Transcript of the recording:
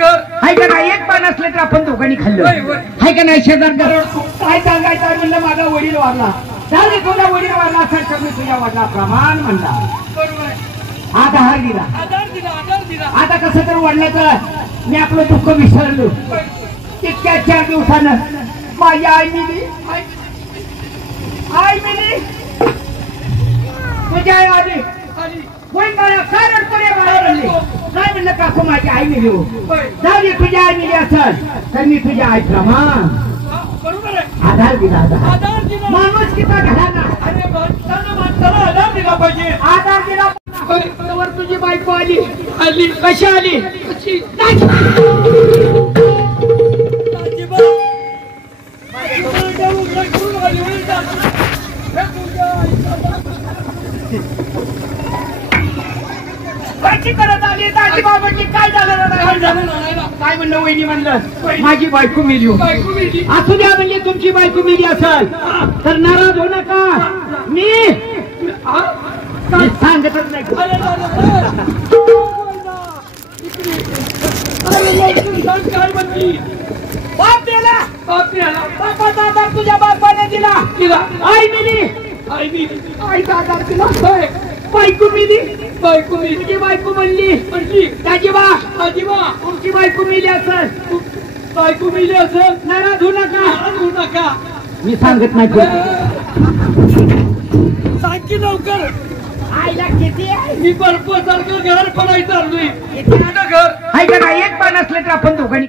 घर हाय का नाही एक पान असलं तर आपण दोघांनी खाल्लं हाय का नाही शेजार काय सांगायचं म्हणलं माझा वडील वारला झाले तुझा वडील वारला असेल तर मी तुझ्या वडिला प्रमाण म्हणला आधार दिला आता कसं तर वडिलाचं मी आपलं दुःख विसरलो तितक्या 4 दिवसानं माझी आई मिली तुझी आई आली होय मला कारण पडे बाहेर आणले काय म्हणलं काकू माझी आई मिली हो झाली तुझी आई मिली असेल तर मी तुझी आई प्रमाण आधार दिला माणूस किती घराला आधार दिला पाहिजे आधार दिला तुझी बायको आली कशी आली कशी करत आली दाजी बाबांची काय झालं काय म्हणलं वहिनी म्हणलं माझी बायको मिली असू द्या म्हणजे तुमची बायको मिली असेल तर नाराज होऊ नका मी सांगतच नाही बाप दिला बापाचा आधार तुझ्या बापाने दिला आई मिली आईचा आधार दिला बायको मिली तुझी बायको म्हणली दाजीबा तुमची बायको मिली असेल नाराज होऊ नका मी सांगत नाही सांग की लवकर आईला किती आहे मी भरपूर सारखं घर पडायचं चाललोय घर आहे का नाही एक पान असलं तर आपण दोघांनी